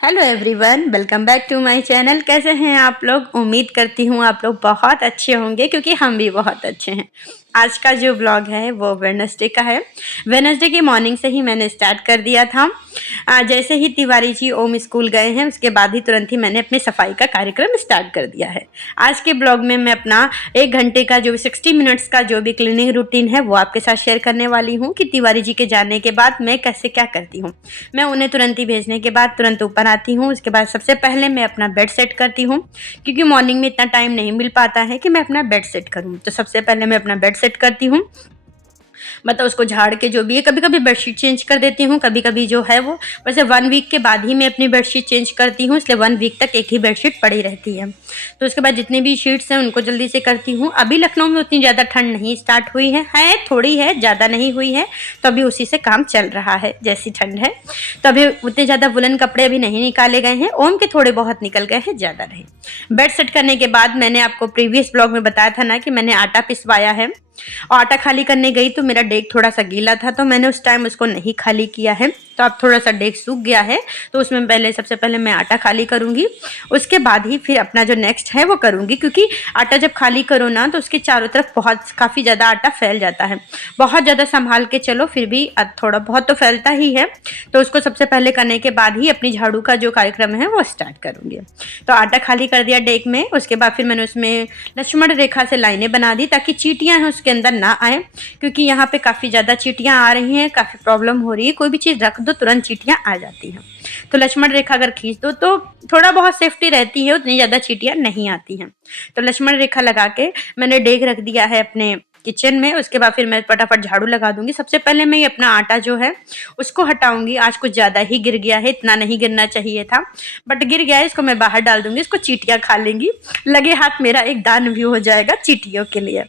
Hello everyone, welcome back to my channel. कैसे हैं आप लोग? उम्मीद करती हूँ आप लोग बहुत अच्छे होंगे क्योंकि हम भी बहुत अच्छे हैं। आज का जो ब्लॉग है वो वेडनेसडे का है। वेडनेसडे की मॉर्निंग से ही मैंने स्टार्ट कर दिया था। जैसे ही तिवारी जी ओम स्कूल गए हैं उसके बाद ही तुरंत ही मैंने अपनी सफाई का कार्यक्रम स्टार्ट कर दिया है। आज के ब्लॉग में मैं अपना 1 घंटे का जो भी 60 मिनट्स का जो भी क्लीनिंग रूटीन है वो आपके साथ शेयर करने वाली हूँ कि तिवारी जी के जाने के बाद मैं कैसे क्या करती हूँ। मैं उन्हें तुरंत ही भेजने के बाद तुरंत ऊपर आती हूँ। उसके बाद सबसे पहले मैं अपना बेड सेट करती हूँ क्योंकि मॉर्निंग में इतना टाइम नहीं मिल पाता है कि मैं अपना बेड सेट करूँ। तो सबसे पहले मैं अपना बेड सेट करती हूँ, मतलब उसको झाड़ के जो भी है। कभी कभी बेडशीट चेंज कर देती हूँ, कभी कभी जो है वो वैसे 1 वीक के बाद ही मैं अपनी बेडशीट चेंज करती हूँ, इसलिए 1 वीक तक एक ही बेडशीट पड़ी रहती है। तो उसके बाद जितनी भी शीट्स हैं उनको जल्दी से करती हूँ। अभी लखनऊ में उतनी ज़्यादा ठंड नहीं स्टार्ट हुई है थोड़ी है, ज़्यादा नहीं हुई है। तो अभी उसी से काम चल रहा है। जैसी ठंड है तो अभी उतने ज़्यादा वुलन कपड़े अभी नहीं निकाले गए हैं। ओम के थोड़े बहुत निकल गए हैं, ज़्यादा नहीं। बेड सेट करने के बाद मैंने आपको प्रीवियस ब्लॉग में बताया था ना कि मैंने आटा पिसवाया है और आटा खाली करने गई तो मेरा डेग थोड़ा सा गीला था, तो मैंने उस टाइम उसको नहीं खाली किया है। तो अब थोड़ा सा डेग सूख गया है तो उसमें सबसे पहले मैं आटा खाली करूंगी। उसके बाद ही फिर अपना जो नेक्स्ट है वो करूंगी, क्योंकि आटा जब खाली करो ना तो उसके चारों तरफ काफ़ी ज़्यादा आटा फैल जाता है। बहुत ज़्यादा संभाल के चलो, फिर भी थोड़ा बहुत तो फैलता ही है। तो उसको सबसे पहले करने के बाद ही अपनी झाड़ू का जो कार्यक्रम है वो स्टार्ट करूंगी। तो आटा खाली कर दिया डेग में। उसके बाद फिर मैंने उसमें लक्ष्मण रेखा से लाइनें बना दी ताकि चींटियां हैं उसके अंदर ना आए, क्योंकि यहाँ पे काफ़ी ज़्यादा चींटियां आ रही हैं, काफ़ी प्रॉब्लम हो रही है। कोई भी चीज़ रख दो तुरंत चींटियां आ जाती हैं। तो लक्ष्मण रेखा अगर खींच दो तो थोड़ा बहुत सेफ्टी रहती है, उतनी ज़्यादा चींटियां नहीं आती हैं। तो लक्ष्मण रेखा लगा के मैंने डेग रख दिया है अपने किचन में। उसके बाद फिर मैं फटाफट झाड़ू लगा दूंगी। सबसे पहले मैं ये अपना आटा जो है उसको हटाऊंगी। आज कुछ ज़्यादा ही गिर गया है, इतना नहीं गिरना चाहिए था बट गिर गया है। इसको मैं बाहर डाल दूंगी, इसको चींटियां खा लेंगी। लगे हाथ मेरा एक दान भी हो जाएगा चींटियों के लिए।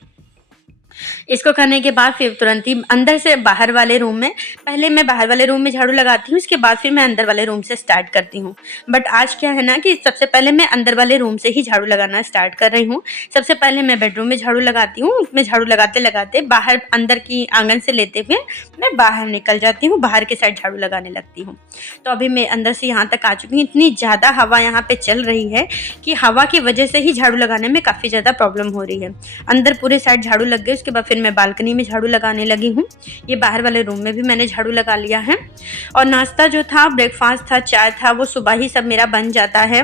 इसको करने के बाद फिर तुरंत ही अंदर से बाहर वाले रूम में, पहले मैं बाहर वाले रूम में झाड़ू लगाती हूँ, उसके बाद फिर मैं अंदर वाले रूम से स्टार्ट करती हूँ। बट आज क्या है ना कि सबसे पहले मैं अंदर वाले रूम से ही झाड़ू लगाना स्टार्ट कर रही हूँ। सबसे पहले मैं बेडरूम में झाड़ू लगाती हूँ, उसमें झाड़ू लगाते लगाते बाहर अंदर की आंगन से लेते हुए मैं बाहर निकल जाती हूँ, बाहर के साइड झाड़ू लगाने लगती हूँ। तो अभी मैं अंदर से यहाँ तक आ चुकी हूँ। इतनी ज़्यादा हवा यहाँ पे चल रही है कि हवा की वजह से ही झाड़ू लगाने में काफ़ी ज़्यादा प्रॉब्लम हो रही है। अंदर पूरे साइड झाड़ू लग गए। उसके बाद फिर मैं बालकनी में झाड़ू लगाने लगी हूँ। ये बाहर वाले रूम में भी मैंने झाड़ू लगा लिया है। और नाश्ता जो था, ब्रेकफास्ट था, चाय था, वो सुबह ही सब मेरा बन जाता है,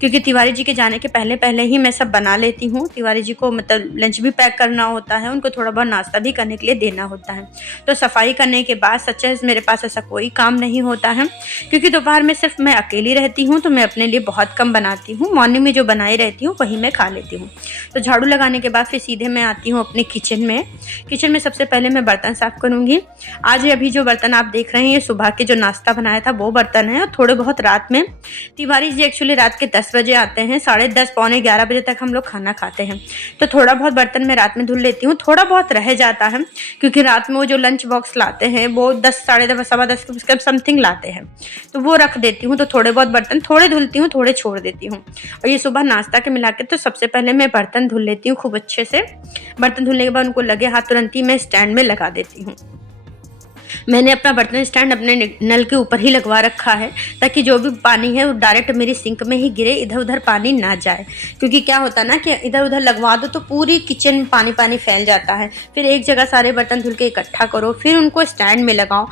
क्योंकि तिवारी जी के जाने के पहले पहले ही मैं सब बना लेती हूँ। तिवारी जी को मतलब लंच भी पैक करना होता है, उनको थोड़ा बहुत नाश्ता भी करने के लिए देना होता है। तो सफाई करने के बाद सच्चे मेरे पास ऐसा कोई काम नहीं होता है, क्योंकि दोपहर में सिर्फ मैं अकेली रहती हूँ तो मैं अपने लिए बहुत कम बनाती हूँ। मॉर्निंग में जो बनाई रहती हूँ वही मैं खा लेती हूँ। तो झाड़ू लगाने के बाद फिर सीधे मैं आती हूँ अपने किचन में। किचन में सबसे पहले मैं बर्तन साफ़ करूँगी। आज अभी जो बर्तन आप देख रहे हैं ये सुबह के जो नाश्ता बनाया था वो बर्तन है, और थोड़े बहुत रात में। तिवारी जी एक्चुअली रात के 10 बजे आते हैं, 10:30 पौने 11 बजे तक हम लोग खाना खाते हैं। तो थोड़ा बहुत बर्तन मैं रात में धुल लेती हूँ। थोड़ा बहुत रह जाता है क्योंकि रात में वो जो लंच बॉक्स लाते हैं वो 10, साढ़े 10, सवा 10 के समथिंग लाते हैं, तो वो रख देती हूँ। तो थोड़े बहुत बर्तन थोड़े धुलती हूँ, थोड़े छोड़ देती हूँ। और ये सुबह नाश्ता के मिला के तो सबसे पहले मैं बर्तन धुल लेती हूँ खूब अच्छे से। बर्तन धुलने के बाद उनको लगे हाथ तुरंत ही मैं स्टैंड में लगा देती हूँ। मैंने अपना बर्तन स्टैंड अपने नल के ऊपर ही लगवा रखा है ताकि जो भी पानी है वो डायरेक्ट मेरी सिंक में ही गिरे, इधर उधर पानी ना जाए। क्योंकि क्या होता है ना कि इधर उधर लगवा दो तो पूरी किचन में पानी पानी फैल जाता है। फिर एक जगह सारे बर्तन धुल के इकट्ठा करो, फिर उनको स्टैंड में लगाओ।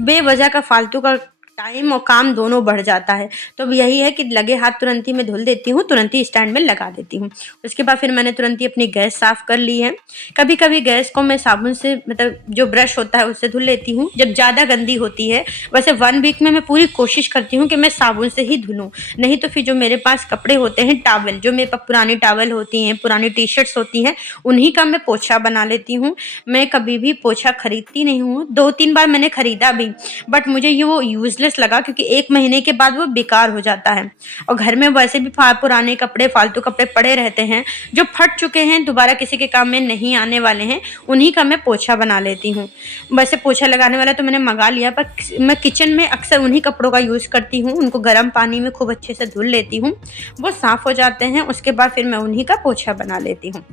बेवजह का फालतू का टाइम और काम दोनों बढ़ जाता है। तो अब यही है कि लगे हाथ तुरंत ही मैं धुल देती हूँ, तुरंत ही स्टैंड में लगा देती हूँ। उसके बाद फिर मैंने तुरंत ही अपनी गैस साफ़ कर ली है। कभी कभी गैस को मैं साबुन से, मतलब जो ब्रश होता है उससे धुल लेती हूँ जब ज़्यादा गंदी होती है। वैसे 1 वीक में मैं पूरी कोशिश करती हूँ कि मैं साबुन से ही धुलूँ, नहीं तो फिर जो मेरे पास कपड़े होते हैं, टावल, जो मेरे पास पुरानी टावल होती हैं, पुरानी टी शर्ट्स होती हैं, उन्हीं का मैं पोछा बना लेती हूँ। मैं कभी भी पोछा खरीदती नहीं हूँ। 2-3 बार मैंने खरीदा भी, बट मुझे ये वो यूजलेस लगा, क्योंकि 1 महीने के बाद वो बेकार हो जाता है। और घर में वैसे भी पुराने कपड़े, फालतू कपड़े पड़े रहते हैं जो फट चुके हैं, दोबारा किसी के काम में नहीं आने वाले हैं, उन्हीं का मैं पोछा बना लेती हूँ। वैसे पोछा लगाने वाला तो मैंने मंगा लिया, पर मैं किचन में अक्सर उन्हीं कपड़ों का यूज़ करती हूँ। उनको गर्म पानी में खूब अच्छे से धुल लेती हूँ, वो साफ़ हो जाते हैं। उसके बाद फिर मैं उन्हीं का पोछा बना लेती हूँ।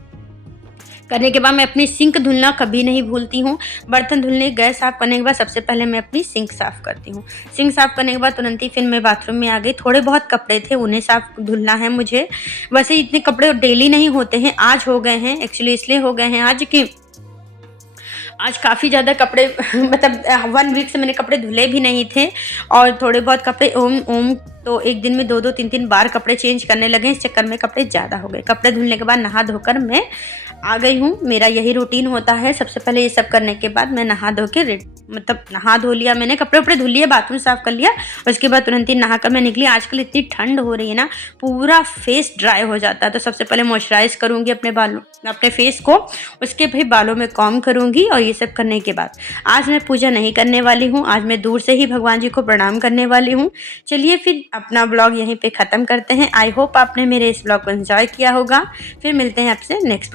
करने के बाद मैं अपनी सिंक धुलना कभी नहीं भूलती हूँ। बर्तन धुलने, गैस साफ़ करने के बाद सबसे पहले मैं अपनी सिंक साफ़ करती हूँ। सिंक साफ़ करने के बाद तुरंत ही फिर मैं बाथरूम में आ गई। थोड़े बहुत कपड़े थे, उन्हें साफ़ धुलना है मुझे। वैसे इतने कपड़े डेली नहीं होते हैं, आज हो गए हैं। एक्चुअली इसलिए हो गए हैं आज कि आज काफ़ी ज़्यादा कपड़े मतलब 1 वीक से मैंने कपड़े धुले भी नहीं थे, और थोड़े बहुत कपड़े ओम ओम तो एक दिन में 2-2 3-3 बार कपड़े चेंज करने लगे। इस चक्कर में कपड़े ज़्यादा हो गए। कपड़े धुलने के बाद नहा धोकर मैं आ गई हूँ। मेरा यही रूटीन होता है। सबसे पहले ये सब करने के बाद मैं नहा धो के मतलब नहा धो लिया, मैंने कपड़े वपड़े धुल लिए, बाथरूम साफ़ कर लिया। उसके बाद तुरंत ही नहाकर मैं निकली। आजकल इतनी ठंड हो रही है ना, पूरा फेस ड्राई हो जाता है। तो सबसे पहले मॉइस्चराइज़ करूँगी अपने फेस को, उसके फिर बालों में कॉम्ब करूँगी। और ये सब करने के बाद आज मैं पूजा नहीं करने वाली हूँ। आज मैं दूर से ही भगवान जी को प्रणाम करने वाली हूँ। चलिए फिर अपना ब्लॉग यहीं पे ख़त्म करते हैं। आई होप आपने मेरे इस ब्लॉग को एंजॉय किया होगा। फिर मिलते हैं आपसे नेक्स्ट